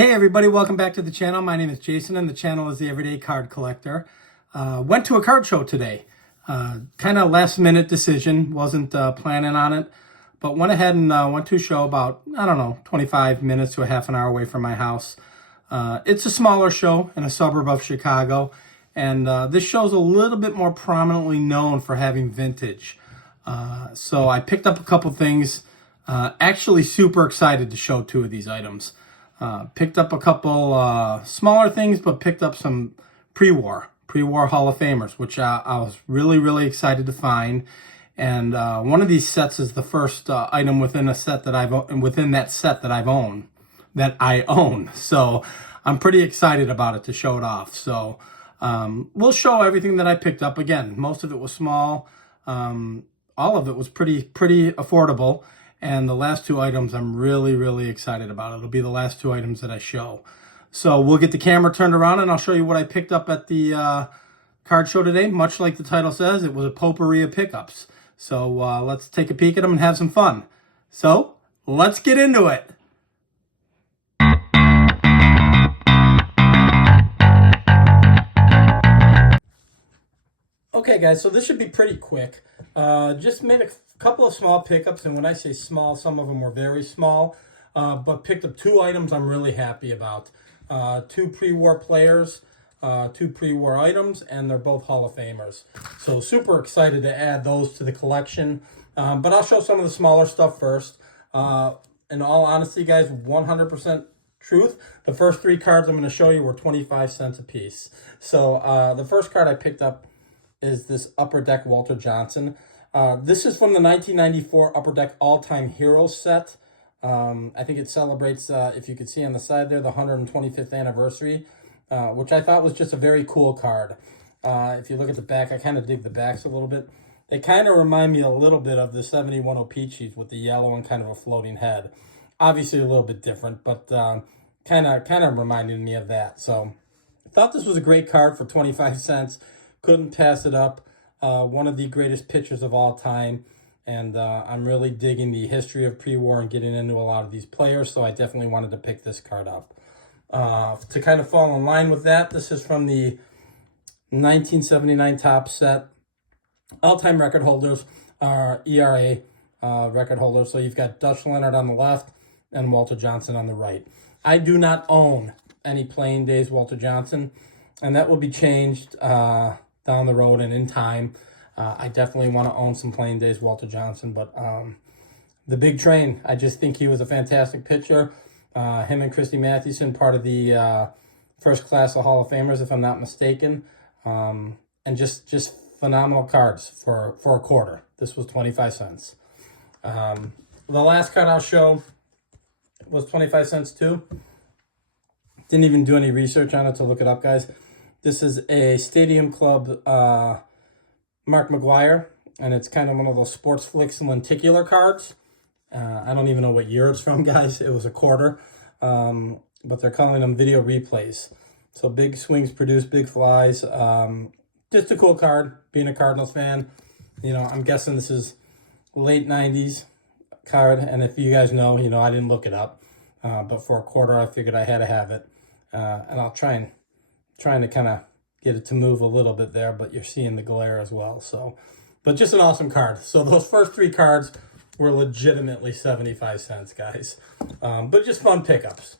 Hey everybody, welcome back to the channel. My name is Jason and the channel is The Everyday Card Collector. Went to a card show today. Kind of last minute decision, wasn't planning on it, but went ahead and went to a show about, 25 minutes to a half an hour away from my house. It's a smaller show in a suburb of Chicago, and this show's a little bit more prominently known for having vintage. So I picked up a couple things, actually super excited to show two of these items. Picked up a couple smaller things, but picked up some pre-war Hall of Famers, which I was really excited to find. And one of these sets is the first item within a set that I own. So I'm pretty excited about it to show it off. So we'll show everything that I picked up. Again, most of it was small. All of it was pretty affordable. And the last two items I'm really excited about. It'll be the last two items that I show. So we'll get the camera turned around and I'll show you what I picked up at the card show today. Much like the title says, it was a potpourri of pickups. So let's take a peek at them and have some fun. So let's get into it. Okay guys, so this should be pretty quick. Just made a couple of small pickups, and when I say small, some of them were very small, but picked up two items I'm really happy about. Two pre-war players, two pre-war items, and they're both Hall of Famers. So super excited to add those to the collection, but I'll show some of the smaller stuff first. In all honesty, guys, 100% truth, the first three cards I'm going to show you were 25 cents a piece. So the first card I picked up is this Upper Deck Walter Johnson. This is from the 1994 Upper Deck All-Time Heroes set. I think it celebrates, if you could see on the side there, the 125th anniversary, which I thought was just a very cool card. If you look at the back, I kind of dig the backs a little bit. They kind of remind me a little bit of the 71 O-Pee-Chees with the yellow and kind of a floating head. Obviously a little bit different, but kind of reminded me of that. So I thought this was a great card for 25 cents. Couldn't pass it up. One of the greatest pitchers of all time. And I'm really digging the history of pre-war and getting into a lot of these players. So I definitely wanted to pick this card up. To kind of fall in line with that, this is from the 1979 Top set. All-time record holders are ERA record holders. So you've got Dutch Leonard on the left and Walter Johnson on the right. I do not own any playing days Walter Johnson. And that will be changed down the road and in time. I definitely want to own some playing days Walter Johnson, but the big train, I just think he was a fantastic pitcher. Him and Christy Mathewson, part of the first class of Hall of Famers, if I'm not mistaken. And just phenomenal cards for a quarter. This was 25 cents. The last card I'll show was 25 cents too. Didn't even do any research on it to look it up, guys. This is a Stadium Club Mark McGuire, and it's kind of one of those Sports Flicks lenticular cards. I don't even know what year it's from, guys. It was a quarter, but they're calling them video replays. So big swings produce big flies. Just a cool card, being a Cardinals fan. You know, I'm guessing this is late 90s card, and if you guys know, I didn't look it up. But for a quarter, I figured I had to have it. And I'll trying to kind of get it to move a little bit there, but you're seeing the glare as well. So, but just an awesome card. So those first three cards were legitimately 75 cents, guys. But just fun pickups.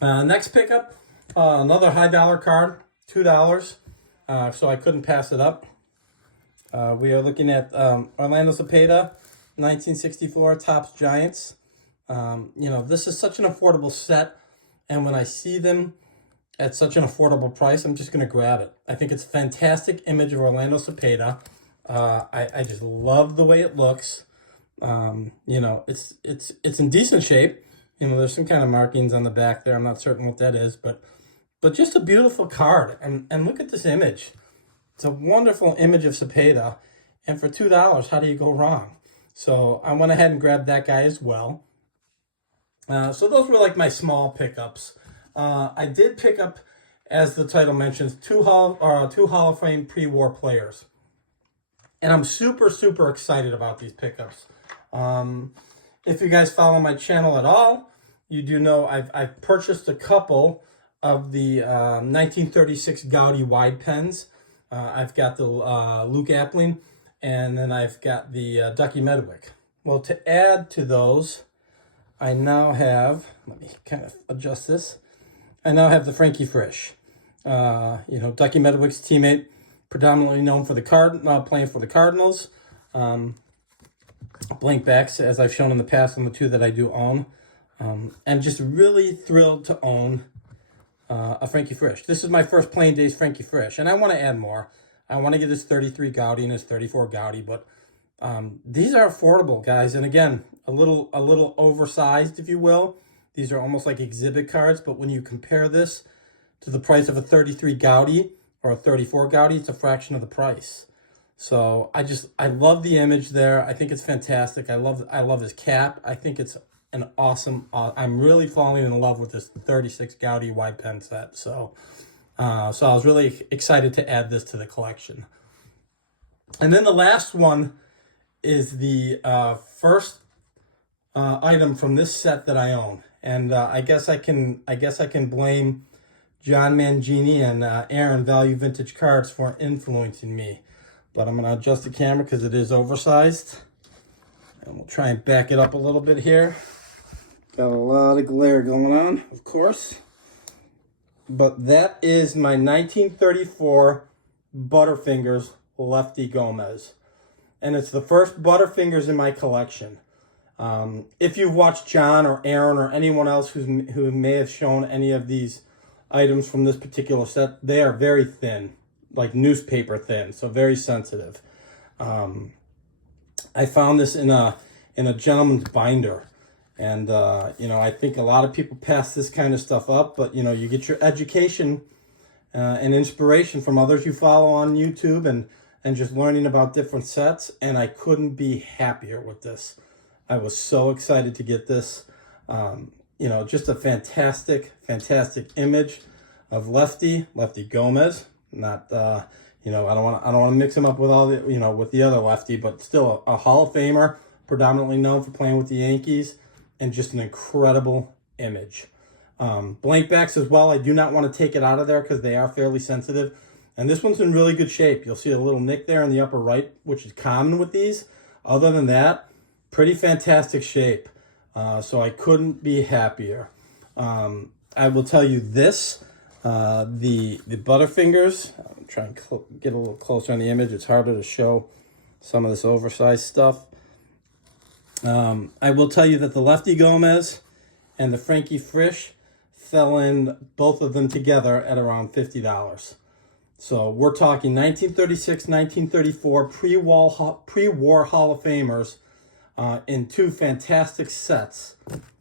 Next pickup, another high dollar card, $2. So I couldn't pass it up. We are looking at Orlando Cepeda, 1964 Topps Giants. This is such an affordable set. And when I see them at such an affordable price, I'm just going to grab it. I think it's a fantastic image of Orlando Cepeda. I just love the way it looks. It's in decent shape. There's some kind of markings on the back there. I'm not certain what that is, but just a beautiful card. And look at this image. It's a wonderful image of Cepeda. And for $2, how do you go wrong? So I went ahead and grabbed that guy as well. So those were like my small pickups. I did pick up, as the title mentions, two Hall of Fame pre-war players. And I'm super excited about these pickups. If you guys follow my channel at all, you do know I've purchased a couple of the 1936 Gaudi wide pens. I've got the Luke Appling, and then I've got the Ducky Medwick. Well, to add to those, I now have, let me kind of adjust this. I now have the Frankie Frisch. Ducky Medwick's teammate, predominantly known for the playing for the Cardinals. Blank backs, as I've shown in the past on the two that I do own. And just really thrilled to own a Frankie Frisch. This is my first Playing Days Frankie Frisch, and I want to add more. I want to get his 33 Gaudi and his 34 Gaudi, but these are affordable, guys. And again, a little oversized, if you will. These are almost like exhibit cards, but when you compare this to the price of a 33 Gaudi or a 34 Gaudi, it's a fraction of the price. So I love the image there. I think it's fantastic. I love his cap. I think it's an awesome. I'm really falling in love with this 36 Gaudi wide pen set. So I was really excited to add this to the collection. And then the last one is the first item from this set that I own, and I guess I can blame John Mangini and Aaron Value Vintage Cards for influencing me. But I'm going to adjust the camera because it is oversized. And we'll try and back it up a little bit here. Got a lot of glare going on, of course. But that is my 1934 Butterfingers Lefty Gomez. And it's the first Butterfingers in my collection. If you've watched John or Aaron or anyone else who may have shown any of these items from this particular set, they are very thin, like newspaper thin, so very sensitive. I found this in a gentleman's binder, and I think a lot of people pass this kind of stuff up, but you get your education and inspiration from others you follow on YouTube and just learning about different sets, and I couldn't be happier with this. I was so excited to get this. Just a fantastic image of Lefty Gomez. Not, I don't want to mix him up with all the, with the other lefty, but still a Hall of Famer, predominantly known for playing with the Yankees, and just an incredible image. Blank backs as well. I do not want to take it out of there because they are fairly sensitive. And this one's in really good shape. You'll see a little nick there in the upper right, which is common with these. Other than that, pretty fantastic shape. So I couldn't be happier. I will tell you this, the Butterfingers, I'm trying to get a little closer on the image. It's harder to show some of this oversized stuff. I will tell you that the Lefty Gomez and the Frankie Frisch fell in, both of them together, at around $50. So we're talking 1936, 1934 pre-war Hall of Famers in two fantastic sets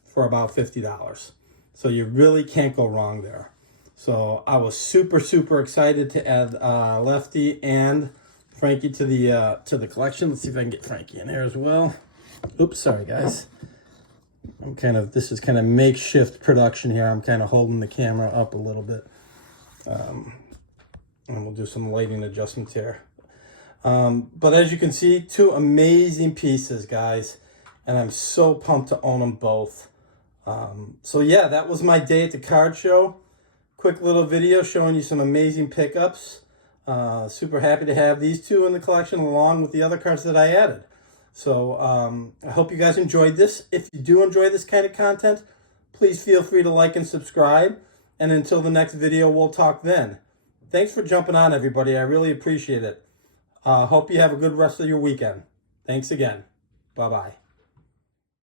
for about $50. So you really can't go wrong there. So I was super excited to add Lefty and Frankie to the collection. Let's see if I can get Frankie in here as well. Oops, sorry guys. This is kind of makeshift production here. I'm kind of holding the camera up a little bit. And we'll do some lighting adjustments here. But as you can see, two amazing pieces, guys. And I'm so pumped to own them both. So yeah, that was my day at the card show. Quick little video showing you some amazing pickups. Super happy to have these two in the collection along with the other cards that I added. So I hope you guys enjoyed this. If you do enjoy this kind of content, please feel free to like and subscribe. And until the next video, we'll talk then. Thanks for jumping on, everybody. I really appreciate it. Hope you have a good rest of your weekend. Thanks again. Bye-bye.